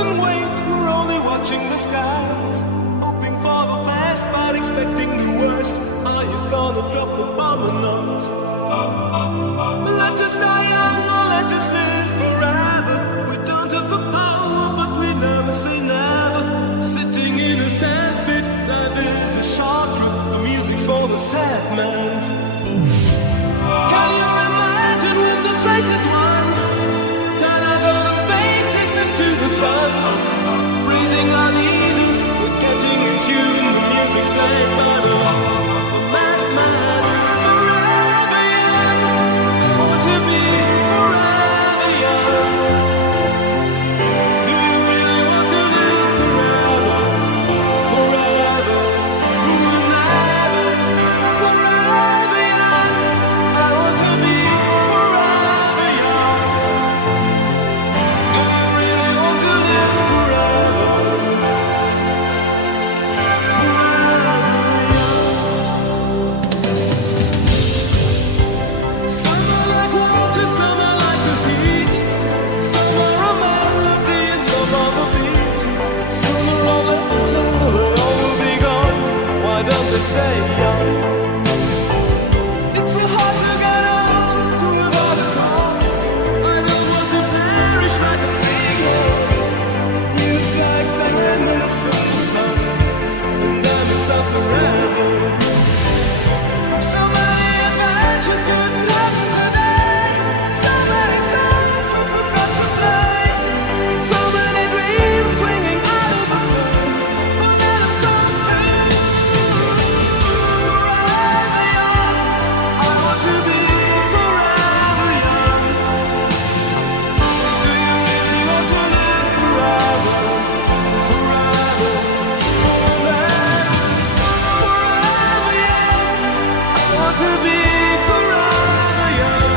can wait, we're only watching the skies, hoping for the best but expecting the worst. Are you gonna drop the bomb or not? Let us die young or let us live forever. We don't have the power but we never say never. Sitting in a sandpit, life is a short trip. The music's for the sad man. Can you imagine when this race is won? Turn out all the faces into the sun. Raising our needles, we're getting in tune. The music's playing by the madman. Forever young, I want to be forever young. Do you really want to live forever? Forever, never. Forever young, I want to be forever young. Do you really want to live forever? Forever young. Some are like water, some are like the heat. Some are a melody and some are the beat. Some are all until they all will be gone. Why don't they stay young? It's so hard to get old without a cause. I don't want to perish like a fleeing horse. It's like diamonds in the sun, and diamonds are forever. So many adventures couldn't happen today. So many songs we forgot to play. So many dreams swinging out of the blue. But let them come true. Forever young, I want to be forever young. Do you really want to live forever? Forever, forever, forever young. I want to be forever young.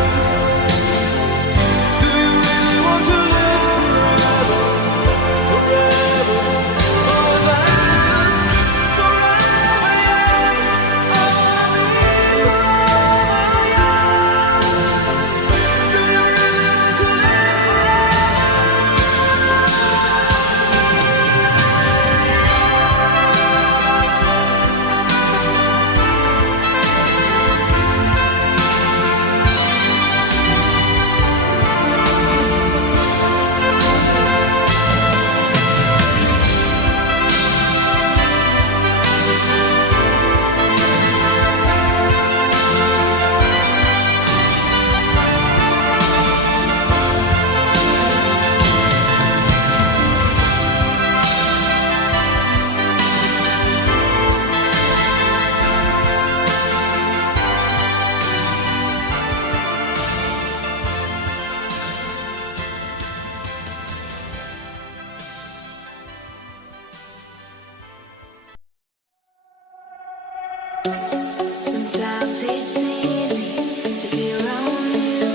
Do you really want to live forever? Forever, forever, forever young. I want to be forever young. Do you really want to live Sometimes it's easy to be around you.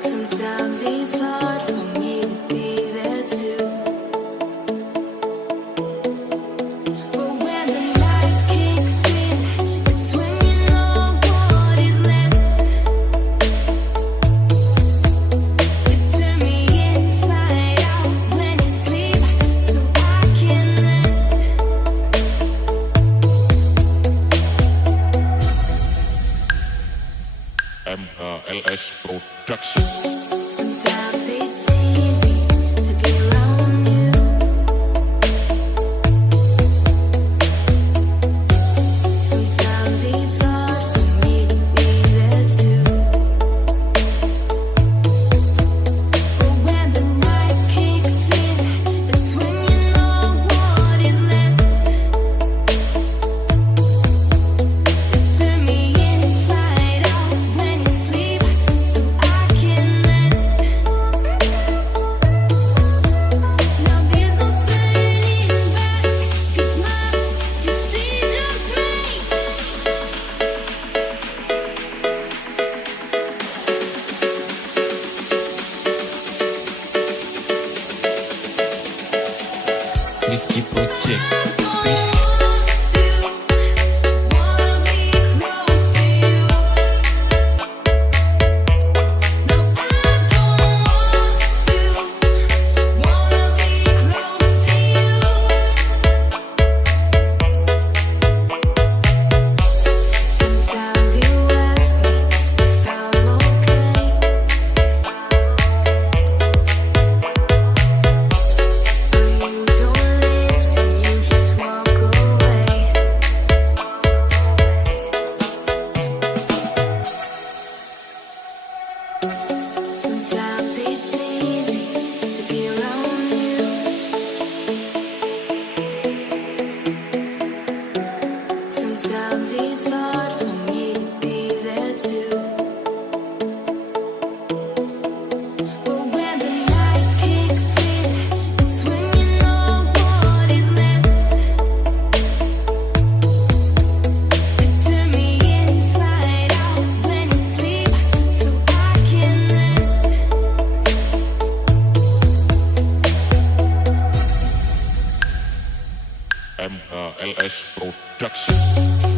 Sometimes it's hard for me to be there too. But when the night kicks in, it's when you know what is left. You turn me inside out when you sleep, so I can rest. MLS Production. Sometimes it's easy to be around you. Sometimes it's hard for me to be there too. But when the night kicks in, it's when you know what is left. You turn me inside out when you sleep, so I can rest. TPS Production.